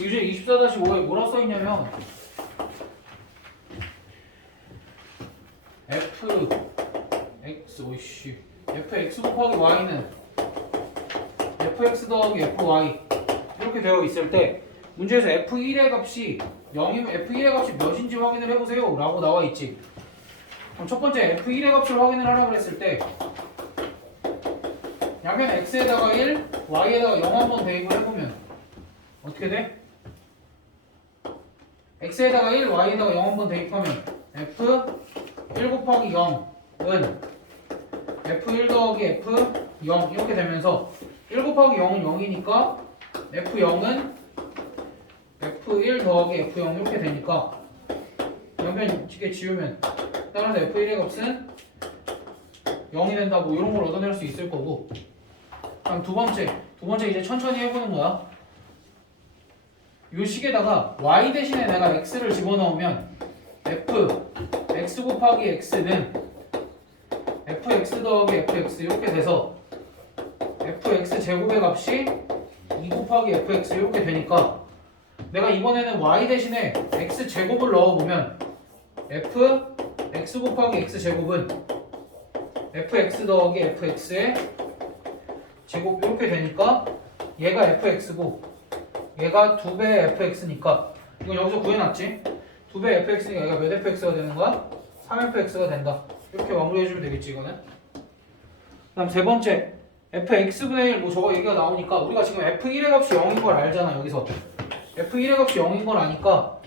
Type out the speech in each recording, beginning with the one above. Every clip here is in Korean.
이제 24-5에 뭐라고 써있냐면 fx 곱하기 y는 fx 더하기 fy 이렇게 되어 있을 때 문제에서 f1의 값이 0이면 f1의 값이 몇인지 확인을 해보세요 라고 나와 있지. 그럼 첫 번째 f1의 값을 확인을 하라고 했을 때 양변 x에다가 1, y에다가 0 한번 대입을 해보면 어떻게 돼? x에다가 1, y에다가 0 한번 대입하면 f1 곱하기 0은 f1 더하기 f0 이렇게 되면서 1 곱하기 0은 0이니까 f0은 f1 더하기 f0 이렇게 되니까 양변 이렇게 지우면 따라서 f1의 값은 0이 된다 뭐 이런 걸 얻어낼 수 있을 거고. 다음 두 번째 이제 천천히 해보는 거야. 이 식에다가 y 대신에 내가 x를 집어넣으면 x 곱하기 x는 fx 더하기 fx 이렇게 돼서 fx 제곱의 값이 2 곱하기 fx 이렇게 되니까 내가 이번에는 y 대신에 x 제곱을 넣어보면 x 곱하기 x 제곱은 fx 더하기 fx의 제곱 이렇게 되니까 얘가 fx고 얘가 2배 fx니까 이거 여기서 구해놨지? 2배 fx니까 얘가 몇 fx가 되는 거야? 3fx가 된다. 이렇게 마무리해주면 되겠지 이거는. 그 다음 세 번째 fx분의 1 뭐 저거 얘기가 나오니까 우리가 지금 f1의 값이 0인 걸 알잖아. 여기서 f1의 값이 0인 걸 아니까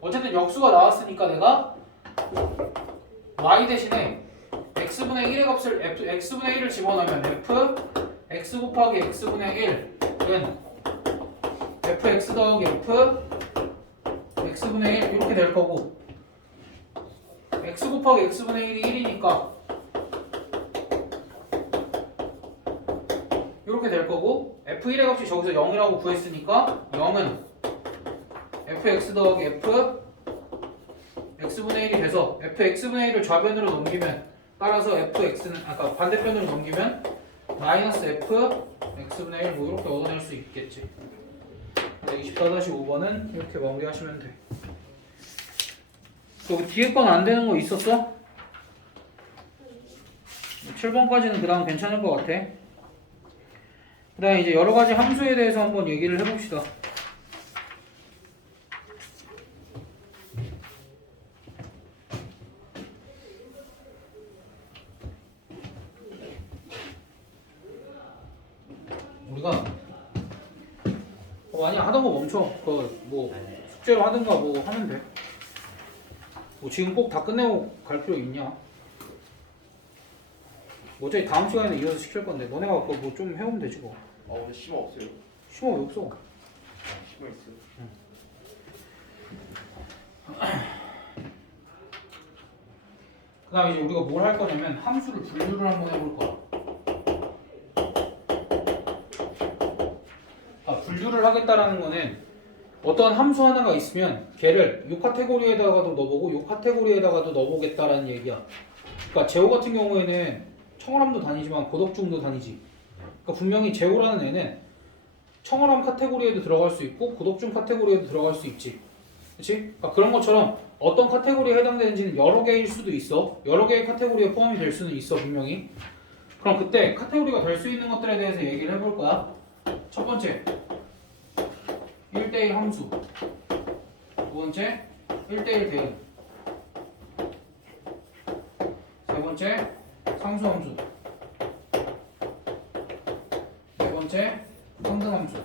어쨌든 역수가 나왔으니까 내가 y 대신에 x분의 1의 값을 x분의 1을 집어넣으면 x 곱하기 x분의 1은 fx 더하기 x분의 1 이렇게 될 거고 x 곱하기 x분의 1이 1이니까 이렇게 될 거고 f1의 값이 저기서 0이라고 구했으니까 0은 fx 더하기 x분의 1이 돼서 fx분의 1을 좌변으로 넘기면 따라서 fx는 아까 반대편으로 넘기면 마이너스 fx분의 1 뭐 이렇게 얻어낼 수 있겠지. 24-5번은 이렇게 마무리하시면 돼. 여기 뒤에 건 안 되는 거 있었어? 7번까지는 그 다음 괜찮을 것 같아. 그 다음에 이제 여러 가지 함수에 대해서 한번 얘기를 해봅시다. 우리가 아니야 하던 거 멈춰. 뭐 숙제로 하든가 뭐 하면 돼. 뭐 지금 꼭 다 끝내고 갈 필요 있냐? 뭐 어차피 다음 시간에 이어서 시킬 건데 너네가 그거 뭐 좀 해오면 되지 뭐. 근데 심화 없어요. 심어 왜 없어? 심화 있어요. 그 다음에 이제 우리가 뭘 할 거냐면 함수를 분류를 한번 해볼 거야. 분류를 하겠다라는 거는 어떤 함수 하나가 있으면 걔를 이 카테고리에다가도 넣어보고 이 카테고리에다가도 넣어보겠다라는 얘기야. 그러니까 제호 같은 경우에는 청어람도 다니지만 고덕중도 다니지. 그러니까 분명히 제호라는 애는 청어람 카테고리에도 들어갈 수 있고 고덕중 카테고리에도 들어갈 수 있지. 그렇지? 그러니까 그런 것처럼 어떤 카테고리에 해당되는지는 여러 개일 수도 있어. 여러 개의 카테고리에 포함이 될 수는 있어 분명히. 그럼 그때 카테고리가 될 수 있는 것들에 대해서 얘기를 해볼 거야. 첫 번째 1대1 함수. 두 번째 1대1 대응. 세 번째 상수 함수. 네 번째 상등 함수.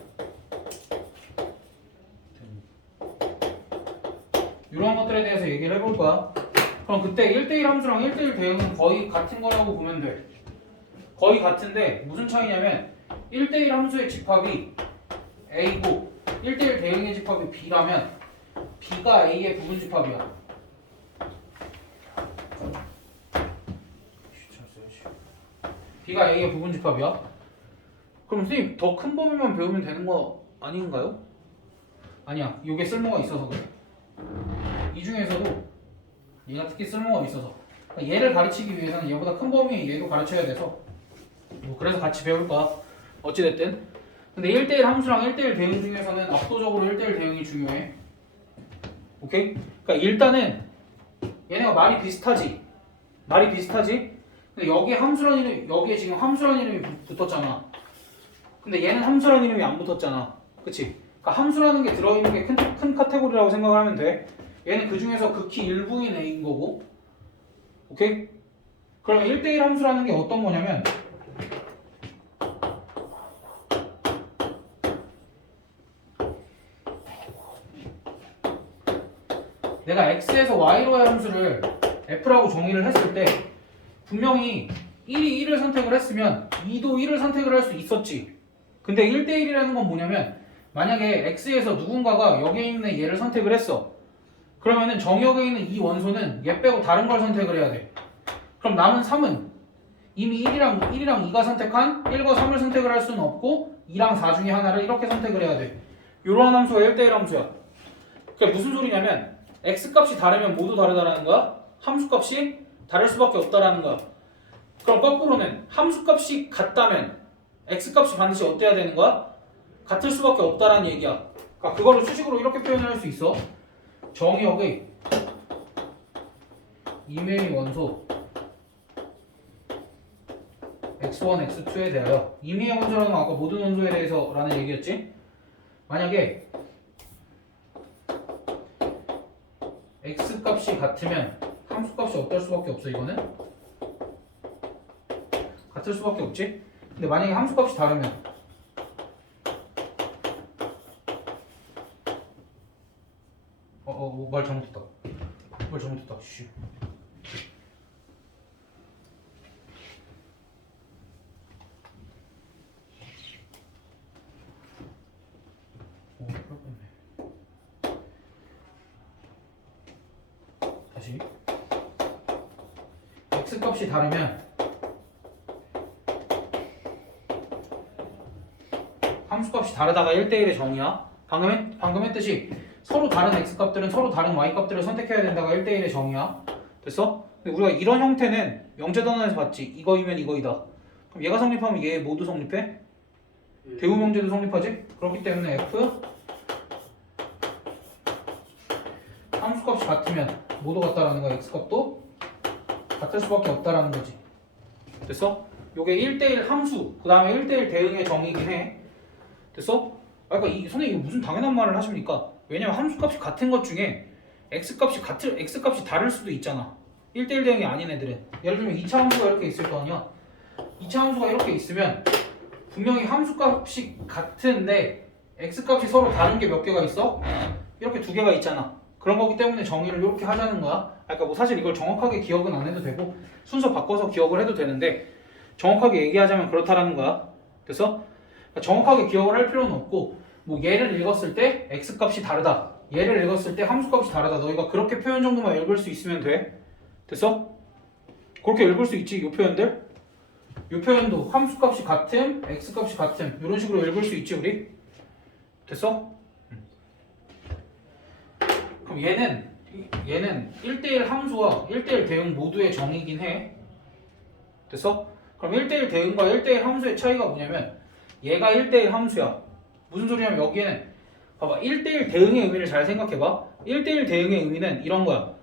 이런 것들에 대해서 얘기를 해볼 거야. 그럼 그때 1대1 함수랑 1대1 대응은 거의 같은 거라고 보면 돼. 거의 같은데 무슨 차이냐면 1대1 함수의 집합이 A고 1대1 대응의 집합이 B라면 B가 A의 부분 집합이야. B가 A의 부분 집합이야. 그럼 선생님 더 큰 범위만 배우면 되는 거 아닌가요? 아니야. 이게 쓸모가 있어서 그래. 이 중에서도 얘가 특히 쓸모가 있어서 그러니까 얘를 가르치기 위해서는 얘보다 큰 범위의 얘도 가르쳐야 돼서 뭐 그래서 같이 배울 거야. 어찌됐든 근데 1대1 함수랑 1대1 대응 중에서는 압도적으로 1대1 대응이 중요해. 오케이? 그러니까 일단은 얘네가 말이 비슷하지. 말이 비슷하지? 근데 여기에 지금 함수라는 이름이 붙었잖아. 근데 얘는 함수라는 이름이 안 붙었잖아. 그치? 그러니까 함수라는 게 들어있는 게 큰 카테고리라고 생각을 하면 돼. 얘는 그 중에서 극히 일부인 A인 거고. 오케이? 그러면 1대1 함수라는 게 어떤 거냐면 내가 x에서 y로의 함수를 f라고 정의를 했을 때 분명히 1이 1을 선택을 했으면 2도 1을 선택을 할 수 있었지. 근데 1대1이라는 건 뭐냐면 만약에 x에서 누군가가 여기에 있는 얘를 선택을 했어. 그러면은 정역에 있는 이 원소는 얘 빼고 다른 걸 선택을 해야 돼. 그럼 남은 3은 이미 1이랑 2가 선택한 1과 3을 선택을 할 수는 없고 2랑 4 중에 하나를 이렇게 선택을 해야 돼. 이러한 함수가 1대1 함수야. 그게 무슨 소리냐면 x값이 다르면 모두 다르다라는 거야. 함수값이 다를 수밖에 없다라는 거야. 그럼 거꾸로는 함수값이 같다면 x값이 반드시 어때야 되는 거야? 같을 수밖에 없다라는 얘기야. 그러니까 그거를 수식으로 이렇게 표현할 수 있어. 정역의 이메일 원소 x1, x2에 대하여 임의의 원소라는 건 아까 모든 원소에 대해서라는 얘기였지? 만약에 x값이 같으면 함수값이 어떨 수밖에 없어. 이거는 같을 수밖에 없지? 근데 만약에 함수값이 다르면 말 잘못했다. 말 잘못했다. 씨. 다시 x값이 다르면 함수값이 다르다가 1대1의 정의야. 방금 했듯이 서로 다른 x값들은 서로 다른 y값들을 선택해야 된다가 1대1의 정의야. 됐어? 근데 우리가 이런 형태는 영재단원에서 봤지. 이거이면 이거이다. 그럼 얘가 성립하면 얘 모두 성립해? 대우명제도 성립하지? 그렇기 때문에 f 함수값이 같으면 모두 같다라는 거야. x값도 같을 수밖에 없다라는 거지. 됐어? 요게 1대1 함수 그 다음에 1대1 대응의 정의이긴 해. 됐어? 그러니까 선생님 이거 무슨 당연한 말을 하십니까? 왜냐면 함수값이 같은 것 중에 x값이 다를 수도 있잖아. 1대1 대응이 아닌 애들은. 예를 들면 2차 함수가 이렇게 있을 거 아니야. 2차 함수가 이렇게 있으면 분명히 함수값이 같은데 x값이 서로 다른 게 몇 개가 있어? 이렇게 두 개가 있잖아. 그런 거기 때문에 정의를 이렇게 하자는 거야. 그러니까 뭐 사실 이걸 정확하게 기억은 안 해도 되고 순서 바꿔서 기억을 해도 되는데 정확하게 얘기하자면 그렇다라는 거야. 됐어? 그러니까 정확하게 기억을 할 필요는 없고 뭐 얘를 읽었을 때 x값이 다르다. 얘를 읽었을 때 함수값이 다르다. 너희가 그렇게 표현 정도만 읽을 수 있으면 돼. 됐어? 그렇게 읽을 수 있지. 이 표현들. 이 표현도 함수값이 같음, x값이 같음 이런 식으로 읽을 수 있지 우리. 됐어? 그럼 얘는 1대1 함수와 1대1 대응 모두의 정의이긴 해. 됐어? 그럼 1대1 대응과 1대1 함수의 차이가 뭐냐면 얘가 1대1 함수야. 무슨 소리냐면 여기에는 봐봐. 1대1 대응의 의미를 잘 생각해봐. 1대1 대응의 의미는 이런 거야.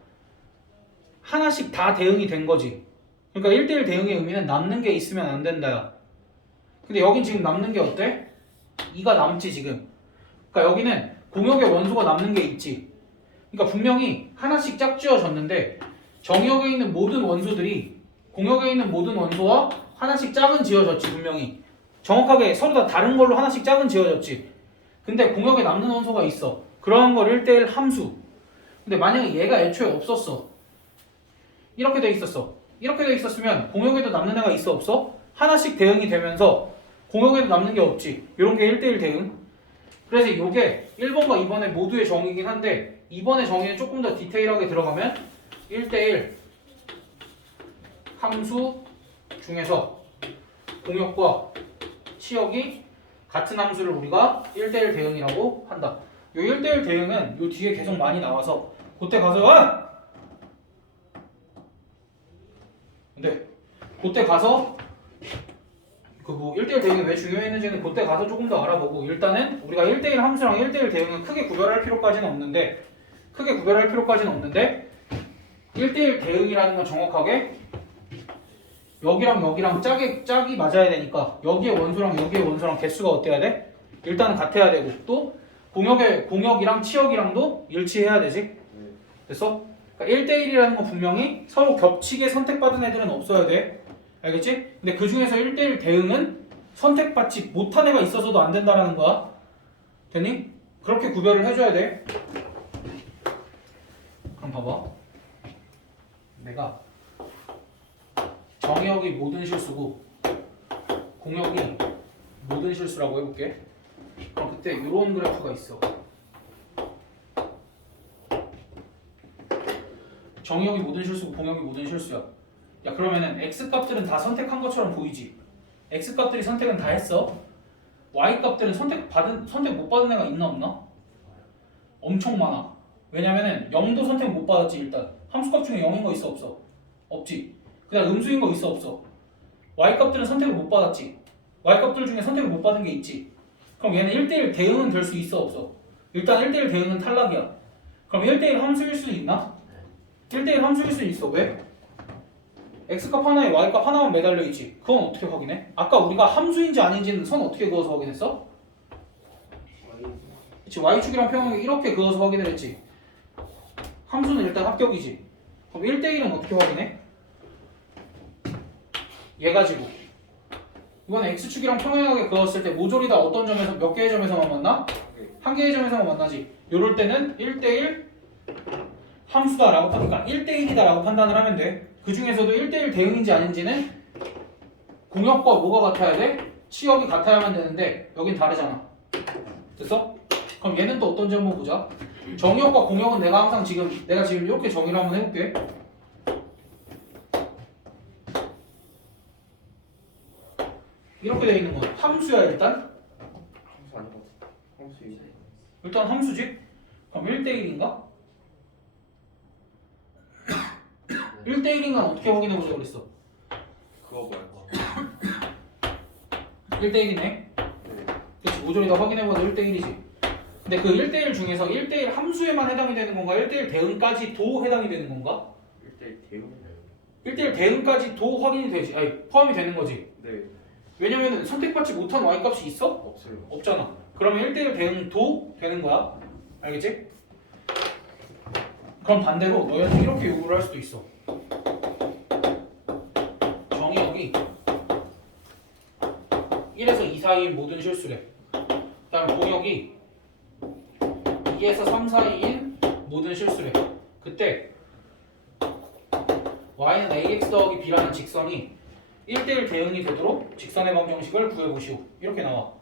하나씩 다 대응이 된 거지. 그러니까 1대1 대응의 의미는 남는 게 있으면 안 된다야. 근데 여긴 지금 남는 게 어때? 2가 남지 지금. 그러니까 여기는 공역의 원소가 남는 게 있지. 그러니까 분명히 하나씩 짝지어졌는데 정역에 있는 모든 원소들이 공역에 있는 모든 원소와 하나씩 짝은 지어졌지. 분명히 정확하게 서로 다 다른 걸로 하나씩 짝은 지어졌지. 근데 공역에 남는 원소가 있어. 그런 걸 1대1 함수. 근데 만약에 얘가 애초에 없었어. 이렇게 돼 있었어. 이렇게 돼 있었으면 공역에도 남는 애가 있어 없어? 하나씩 대응이 되면서 공역에도 남는 게 없지. 이런 게 1대1 대응. 그래서 이게 1번과 2번의 모두의 정의이긴 한데 2번의 정의는 조금 더 디테일하게 들어가면 1대1 함수 중에서 공역과 치역이 같은 함수를 우리가 1대1 대응이라고 한다. 이 1대1 대응은 이 뒤에 계속 많이 나와서 그때 가서 근데 그때 가서 그 뭐 1대1 대응이 왜 중요했는지는 그때 가서 조금 더 알아보고 일단은 우리가 1대1 함수랑 1대1 대응은 크게 구별할 필요까지는 없는데 1대1 대응이라는 건 정확하게 여기랑 여기랑 짝이 맞아야 되니까 여기의 원소랑 여기의 원소랑 개수가 어때야 돼? 일단은 같아야 되고 또 공역이랑 치역이랑도 일치해야 되지. 됐어? 그러니까 1대1이라는 건 분명히 서로 겹치게 선택받은 애들은 없어야 돼. 알겠지? 근데 그 중에서 1대1 대응은 선택받지 못한 애가 있어서도 안 된다라는 거야. 됐니? 그렇게 구별을 해줘야 돼. 그럼 봐봐. 내가 정역이 모든 실수고 공역이 모든 실수라고 해볼게. 그럼 그때 이런 그래프가 있어. 정역이 모든 실수고 공역이 모든 실수야. 야 그러면은 X값들은 다 선택한 것처럼 보이지? X값들이 선택은 다 했어. Y값들은 선택 못 받은 애가 있나 없나? 엄청 많아. 왜냐면은 0도 선택 못 받았지 일단. 함수값 중에 0인 거 있어 없어? 없지. 그다음 음수인 거 있어 없어? Y값들은 선택을 못 받았지. Y값들 중에 선택을 못 받은 게 있지. 그럼 얘는 1대1 대응은 될 수 있어 없어? 일단 1대1 대응은 탈락이야. 그럼 1대1 함수일 수 있나? 1대1 함수일 수 있어. 왜? X값 하나에 Y값 하나만 매달려 있지. 그건 어떻게 확인해? 아까 우리가 함수인지 아닌지는 선 어떻게 그어서 확인했어? 그치, Y축이랑 평행을 이렇게 그어서 확인을 했지. 함수는 일단 합격이지. 그럼 1대1은 어떻게 확인해? 얘 가지고 이번에 X축이랑 평행하게 그었을 때 모조리 다 어떤 점에서 몇 개의 점에서만 만나? 한 개의 점에서만 만나지. 요럴 때는 1대1 함수다라고 그러니까 1대1이다라고 판단을 하면 돼. 그 중에서도 1대1 대응인지 아닌지는 공역과 뭐가 같아야 돼? 치역이 같아야만 되는데 여긴 다르잖아. 됐어? 그럼 얘는 또 어떤지 한번 보자. 정역과 공역은 내가 지금 이렇게 정의를 한번 해볼게. 이렇게 돼 있는 건 함수야 일단. 함수 아닌 것 같아. 함수 이제. 일단 함수지. 그럼 1대1인가? 1대1인가 어떻게 확인해보자 그랬어? 그거 뭐야? 1대1이네. 네. 그렇지, 모조리 다 확인해봐도 1대1이지. 근데 그 1대1 중에서 1대1 함수에만 해당이 되는 건가? 1대1 대응까지도 해당이 되는 건가? 1대1 대응. 1대1 대응까지도 확인이 되지. 아니 포함이 되는 거지. 네. 왜냐면 선택받지 못한 Y값이 있어? 없어요. 없잖아. 그러면 1대1 대응도 되는 거야. 알겠지? 그럼 반대로 너희한테 이렇게 요구를 할 수도 있어. 정의역이 1에서 2 사이인 모든 실수래. 그 다음에 공역이 2에서 3 사이인 모든 실수래. 그때 y는 ax 더하기 b라는 직선이 1대1 대응이 되도록 직선의 방정식을 구해보시오. 이렇게 나와.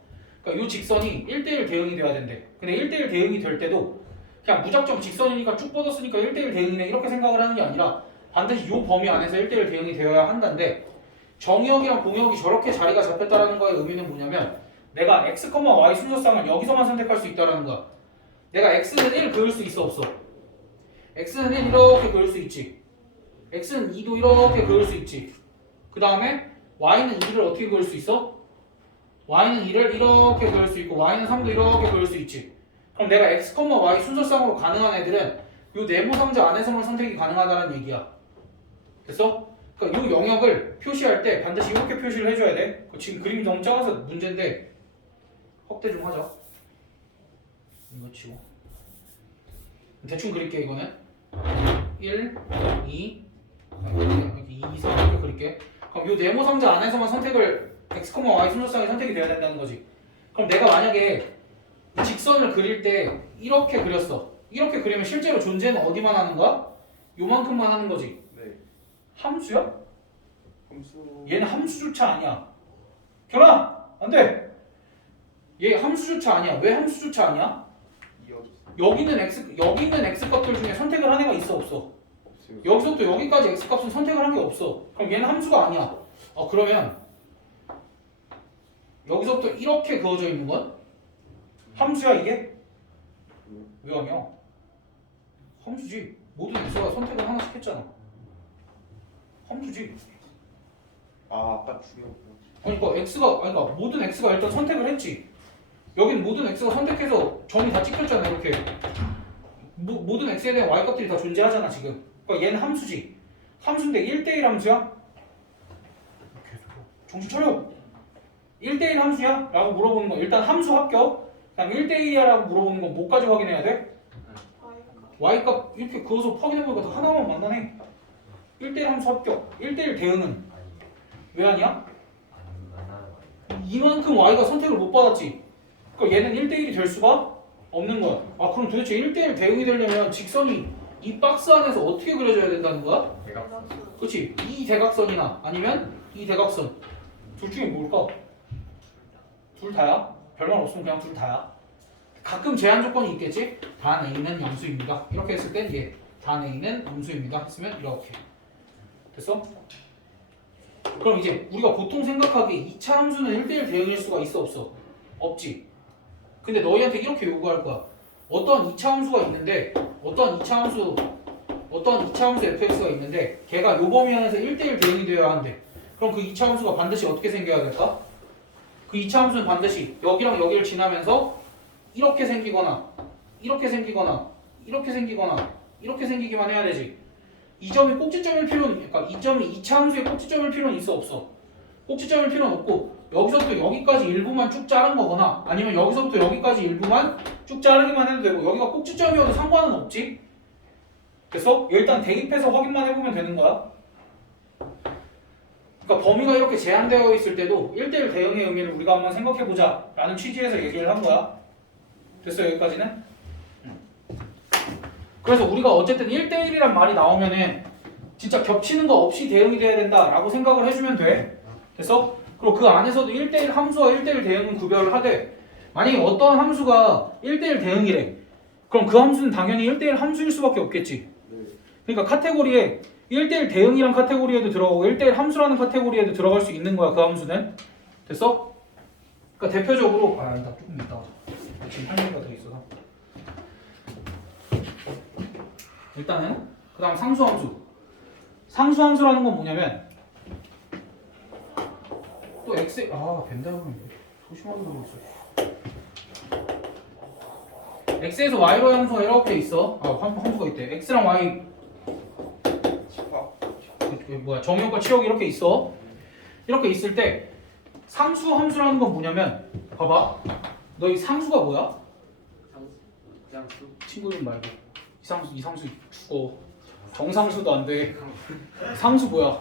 그러니까 이 직선이 1대1 대응이 돼야 된대. 근데 1대1 대응이 될 때도 그냥 무작정 직선이니까 쭉 뻗었으니까 1대1 대응이네 이렇게 생각을 하는 게 아니라 반드시 이 범위 안에서 1대1 대응이 되어야 한다는데 정역이랑 공역이 저렇게 자리가 잡혔다는 거의 의미는 뭐냐면 내가 x, y 순서쌍을 여기서만 선택할 수 있다는 거야. 내가 x는 1 그을 수 있어 없어? x는 1 이렇게 그을 수 있지. x는 2도 이렇게 그을 수 있지. 그 다음에 y는 2를 어떻게 그을 수 있어? y는 2를 이렇게 그을 수 있고 y는 3도 이렇게 그을 수 있지. 그럼 내가 x, y 순서쌍으로 가능한 애들은 이 네모 상자 안에서만 선택이 가능하다는 얘기야. 됐어? 그러니까 이 영역을 표시할 때 반드시 이렇게 표시를 해줘야 돼. 지금 그림이 너무 작아서 문제인데 확대 좀 하자. 이거 치고 대충 그릴게. 이거는 1, 2 여기 2, 3 이렇게 그릴게. 그럼 이 네모 상자 안에서만 선택을 x, y 순서쌍이 선택이 돼야 된다는 거지. 그럼 내가 만약에 직선을 그릴 때 이렇게 그렸어. 이렇게 그리면 실제로 존재는 어디만 하는 거야? 요만큼만 하는 거지. 네. 함수야? 함수. 얘는 함수조차 아니야. 결아! 안 돼! 얘 함수조차 아니야. 왜 함수조차 아니야? 이어졌어. 여기 있는 x 값들 중에 선택을 한 애가 있어 없어? 없어요. 여기서부터 여기까지 x 값은 선택을 한 게 없어. 그럼 얘는 함수가 아니야. 그러면 여기서부터 이렇게 그어져 있는 건 함수야 이게? 왜 아니야? 함수지. 모든 x가 선택을 하나씩 했잖아. 함수지. 아, 아까 중요한 거. 그러니까 그러니까 모든 x가 일단 선택을 했지. 여긴 모든 x가 선택해서 점이 다 찍혔잖아 이렇게. 모든 x에 대한 y 값들이 다 존재하잖아 지금. 그러니까 얘는 함수지. 함수인데 1대1 함수야? 정신 차려. 1대1 함수야? 라고 물어보는 거 일단 함수 합격. 그냥 1대1이야 라고 물어보는 건 뭐까지 확인해야 돼? y값 이렇게 그어서 확인해보니까 다 하나만 만나네. 1대1 함수 합격. 1대1 대응은 왜 하냐? 이만큼 y가 선택을 못 받았지. 그러니까 얘는 1대1이 될 수가 없는 거야. 아 그럼 도대체 1대1 대응이 되려면 직선이 이 박스 안에서 어떻게 그려져야 된다는 거야? 그렇지. 이 대각선이나 아니면 이 대각선 둘 중에 뭘까? 둘 다야? 별말 없으면 그냥 둘 다야. 가끔 제한 조건이 있겠지? 단 A는 양수입니다. 이렇게 했을 땐 얘. 단 A는 음수입니다. 했으면 이렇게. 됐어? 그럼 이제 우리가 보통 생각하기에 2차 함수는 1대1 대응일 수가 있어 없어? 없지. 근데 너희한테 이렇게 요구할 거야. 어떤 2차 함수가 있는데 어떤 2차 함수 fx가 있는데 걔가 요 범위 안에서 1대1 대응이 되어야 하는데 그럼 그 2차 함수가 반드시 어떻게 생겨야 될까? 그 2차 함수는 반드시 여기랑 여기를 지나면서 이렇게 생기거나 이렇게 생기거나 이렇게 생기거나 이렇게 생기기만 해야 되지. 이 점이 꼭지점일 필요는 그러니까 이 점이 2차 함수의 꼭지점일 필요는 있어 없어? 꼭지점일 필요는 없고 여기서부터 여기까지 일부만 쭉 자른 거거나 아니면 여기서부터 여기까지 일부만 쭉 자르기만 해도 되고 여기가 꼭지점이어도 상관은 없지. 됐어? 일단 대입해서 확인만 해보면 되는 거야. 그러니까 범위가 이렇게 제한되어 있을 때도 1대1 대응의 의미를 우리가 한번 생각해보자 라는 취지에서 얘기를 한 거야. 됐어 여기까지는? 그래서 우리가 어쨌든 1대1이란 말이 나오면은 진짜 겹치는 거 없이 대응이 돼야 된다 라고 생각을 해주면 돼. 됐어? 그리고 그 안에서도 1대1 함수와 1대1 대응은 구별을 하되 만약에 어떤 함수가 1대1 대응이래 그럼 그 함수는 당연히 1대1 함수일 수밖에 없겠지. 그러니까 카테고리에 1대1 대응이란 카테고리에도 들어가고 1대1 함수라는 카테고리에도 들어갈 수 있는 거야 그 함수는. 됐어? 그러니까 대표적으로 아니다 조금 이따 하자. 지금 할 얘기가 더 있어서 일단은 그 다음 상수함수. 상수함수라는 건 뭐냐면 또 x 벤다고는 소심하게 보고 있어. x에서 y로 함수가 이렇게 있어. 함수가 있대. x랑 y 정의역과 치역이 이렇게 있어. 이렇게 있을 때 상수함수라는 건 뭐냐면 봐봐. 너 이 상수가 뭐야? 상수? 친구 이름 말고 이 상수 죽어. 정상수도 안 돼. 상수 뭐야?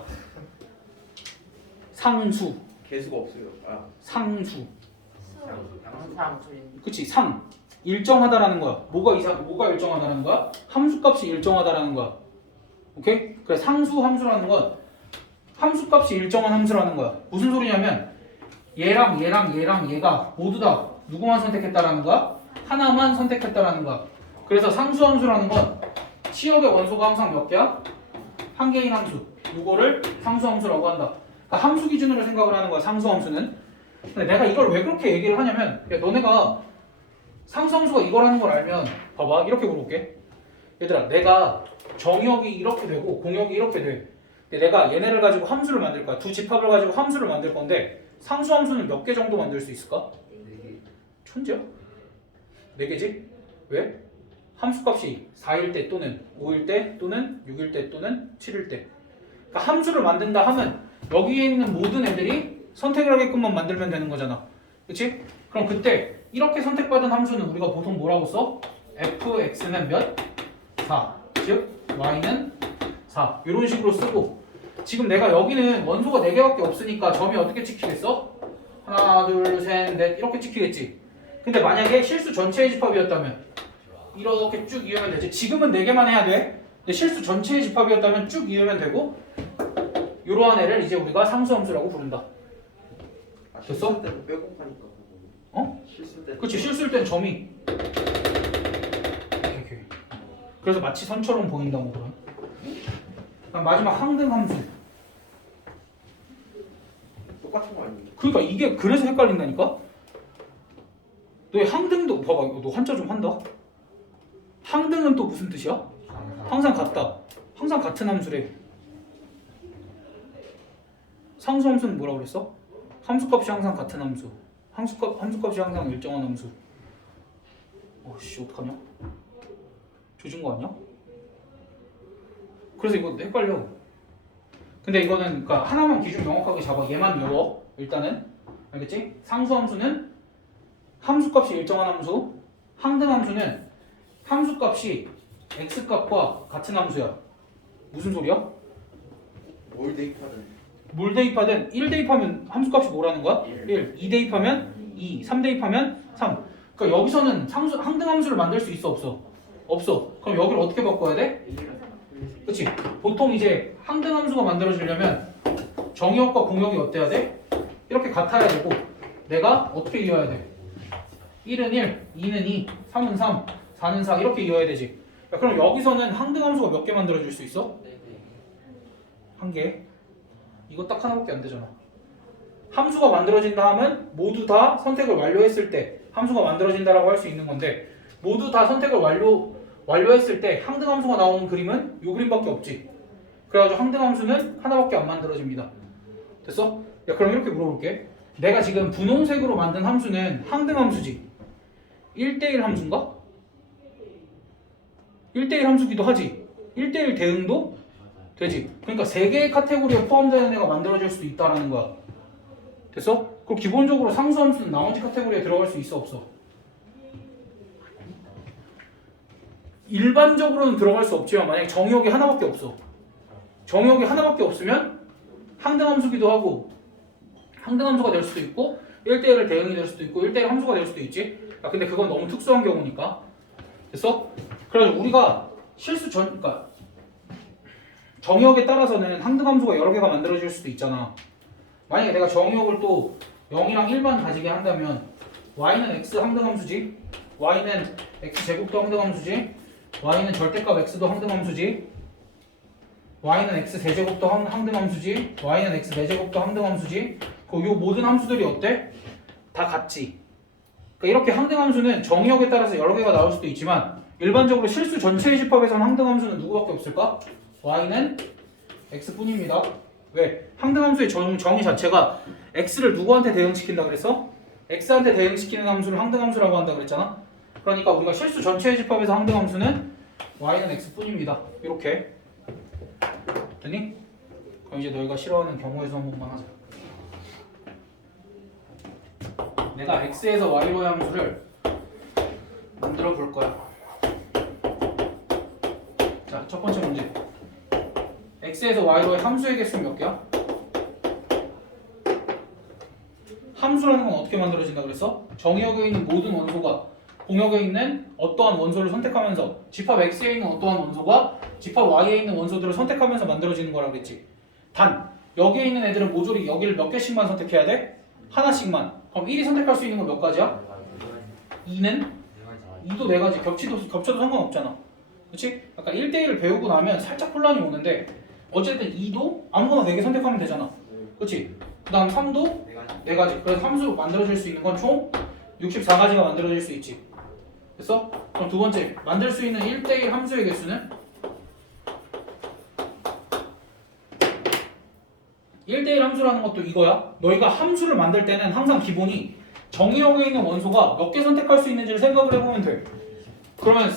상수. 개수가 없어요. 상수. 상수인 그치 상. 일정하다라는 거야. 뭐가 일정하다라는 거야? 함수값이 일정하다라는 거야. 오케이? 그래 상수 함수라는 건 함수값이 일정한 함수라는 거야. 무슨 소리냐면 얘랑 얘가 모두 다 누구만 선택했다라는 거야? 하나만 선택했다라는 거야. 그래서 상수 함수라는 건 치역의 원소가 항상 몇 개야? 한 개인 함수. 이거를 상수 함수라고 한다. 그러니까 함수 기준으로 생각을 하는 거야. 상수 함수는. 근데 내가 이걸 왜 그렇게 얘기를 하냐면 너네가 상수 함수가 이거라는 걸 알면 봐봐 이렇게 물어볼게. 얘들아 내가 정역이 이렇게 되고 공역이 이렇게 돼. 근데 내가 얘네를 가지고 함수를 만들 거야. 두 집합을 가지고 함수를 만들 건데 상수 함수는 몇 개 정도 만들 수 있을까? 4개. 천재야? 4개지? 왜? 함수값이 4일 때 또는 5일 때 또는 6일 때 또는 7일 때. 그러니까 함수를 만든다 하면 여기에 있는 모든 애들이 선택을 하게끔만 만들면 되는 거잖아. 그치? 그럼 그때 이렇게 선택받은 함수는 우리가 보통 뭐라고 써? fx는 몇? 4. 즉 y는 4. 이런 식으로 쓰고 지금 내가 여기는 원소가 4개밖에 없으니까 점이 어떻게 찍히겠어? 하나 둘 셋 넷 이렇게 찍히겠지. 근데 만약에 실수 전체의 집합이었다면 이렇게 쭉 이으면 되지. 지금은 4개만 해야 돼. 근데 실수 전체의 집합이었다면 쭉 이으면 되고 이러한 애를 이제 우리가 상수함수라고 부른다. 됐어? 실수 때는 빼고 하니까. 실수 때. 그치 실수일 땐 점이 이렇게. 그래서 마치 선처럼 보인다고 그런. 그럼 마지막 항등함수. 똑같은 거 아닙니까? 그러니까 이게 그래서 헷갈린다니까? 너의 항등도 봐봐. 너 한자 좀 한다. 항등은 또 무슨 뜻이야? 항상 같다. 항상 같은 함수래. 상수함수는 뭐라고 그랬어? 함수값이 항상 같은 함수. 함수값이 항상 일정한 함수. 어씨 어떡하냐? 조진 거 아니야? 그래서 이거 헷갈려. 근데 이거는 그러니까 하나만 기준 명확하게 잡아. 얘만 외워. 일단은 알겠지? 상수함수는 함수값이 일정한 함수. 항등함수는 함수값이 x값과 같은 함수야. 무슨 소리야? 뭘 대입하든 뭘 대입하든 1 대입하면 함수값이 뭐라는 거야? 1. 2 대입하면 2. 3 대입하면 3. 그러니까 여기서는 항등함수를 만들 수 있어 없어? 없어. 그럼 여기를 어떻게 바꿔야 돼? 그치? 보통 이제 항등함수가 만들어지려면 정의역과 공역이 어때야 돼? 이렇게 같아야 되고 내가 어떻게 이어야 돼? 1은 1, 2는 2, 3은 3, 4는 4 이렇게 이어야 되지. 야, 그럼 여기서는 항등함수가 몇 개 만들어질 수 있어? 한 개. 이거 딱 하나밖에 안 되잖아. 함수가 만들어진다 하면 모두 다 선택을 완료했을 때 함수가 만들어진다라고 할 수 있는 건데 모두 다 선택을 완료했을 때 항등함수가 나오는 그림은 이 그림밖에 없지. 그래가지고 항등함수는 하나밖에 안 만들어집니다. 됐어? 야 그럼 이렇게 물어볼게. 내가 지금 분홍색으로 만든 함수는 항등함수지. 1대1 함수인가? 1대1 함수기도 하지. 1대1 대응도 되지. 그러니까 3개의 카테고리에 포함되는 애가 만들어질 수도 있다라는 거야. 됐어? 그럼 기본적으로 상수함수는 나머지 카테고리에 들어갈 수 있어 없어? 일반적으로는 들어갈 수 없지만 만약에 정의역이 하나밖에 없어. 정의역이 하나밖에 없으면 항등함수기도 하고 항등함수가 될 수도 있고 1대1을 대응이 될 수도 있고 1대1 함수가 될 수도 있지. 야, 근데 그건 너무 특수한 경우니까. 됐어? 그래서 우리가 그러니까 정의역에 따라서는 항등함수가 여러 개가 만들어질 수도 있잖아. 만약에 내가 정의역을 또 0이랑 1만 가지게 한다면 y는 x 항등함수지, y는 x 제곱도 항등함수지, y는 절대값 x도 항등함수지, y는 x 세제곱도 항등함수지, y는 x 네제곱도 항등함수지. 이 모든 함수들이 어때? 다 같지. 그러니까 이렇게 항등함수는 정의역에 따라서 여러 개가 나올 수도 있지만 일반적으로 실수 전체의 집합에서는 항등함수는 누구밖에 없을까? y는 x뿐입니다. 왜? 항등함수의 정의 자체가 x를 누구한테 대응시킨다 그랬어? x한테 대응시키는 함수를 항등함수라고 한다 그랬잖아. 그러니까 우리가 실수 전체의 집합에서 항등함수는 y는 x뿐입니다. 이렇게 됐니? 그럼 이제 너희가 싫어하는 경우의 수 한 번만 하자. 내가 x에서 y로의 함수를 만들어 볼 거야. 자, 첫 번째 문제. x에서 y로의 함수의 개수는 몇 개야? 함수라는 건 어떻게 만들어진다 그랬어? 정의역에 있는 모든 원소가 공역에 있는 어떠한 원소를 선택하면서 집합 x에 있는 어떠한 원소가 집합 y에 있는 원소들을 선택하면서 만들어지는 거라고 그랬지. 단 여기에 있는 애들은 모조리 여기를 몇 개씩만 선택해야 돼? 하나씩만. 그럼 1이 선택할 수 있는 건 몇 가지야? 2는? 2도 4가지. 겹쳐도 상관없잖아. 그치? 아까 1대1을 배우고 나면 살짝 혼란이 오는데 어쨌든 2도 아무거나 4개 선택하면 되잖아. 그치? 그 다음 3도 4가지. 그래서 함수로 만들어질 수 있는 건 총 64가지가 만들어질 수 있지. 됐어? 그럼 두 번째, 만들 수 있는 1대1 함수의 개수는? 1대1 함수라는 것도 이거야. 너희가 함수를 만들 때는 항상 기본이 정의역에 있는 원소가 몇 개 선택할 수 있는지를 생각을 해보면 돼. 그러면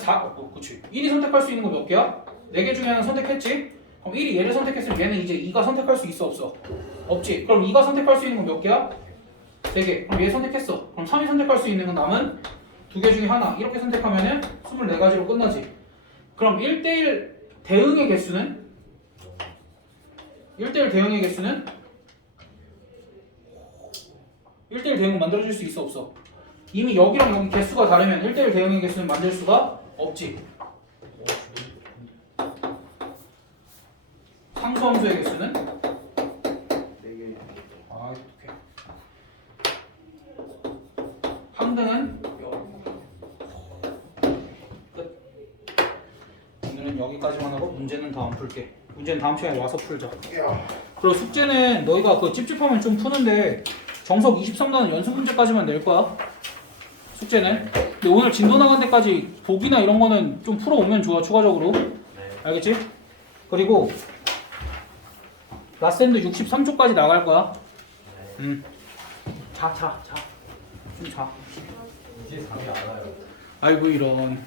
그치. 1이 선택할 수 있는 거 몇 개야? 4개 중에 하나 선택했지? 그럼 1이 얘를 선택했으면 얘는 이제 2가 선택할 수 있어 없어? 없지. 그럼 2가 선택할 수 있는 건 몇 개야? 3개. 그럼 얘 선택했어. 그럼 3이 선택할 수 있는 건 남은 2개 중에 하나. 이렇게 선택하면은 24가지로 끝나지. 그럼 1대1 대응의 개수는? 1대1 대응의 개수는? 1대1 대응 만들어줄 수 있어 없어? 이미 여기랑 여기 개수가 다르면 1대1 대응의 개수는 만들 수가 없지. 상수함수의 개수는? 4개. 아, 어떡해. 항등은? 끝. 오늘은 여기까지만 하고 문제는 더 안 풀게. 문제는 다음 시간에 와서 풀자. 그리고 숙제는 너희가 그 찝찝하면 좀 푸는데 정석 23단원 연습 문제까지만 낼 거야. 숙제는. 근데 오늘 진도 나간 데까지 보기나 이런 거는 좀 풀어오면 좋아. 추가적으로. 알겠지? 그리고 라센드 63초까지 나갈 거야. 자. 좀 자. 이제 답이 알아요. 아이고 이런.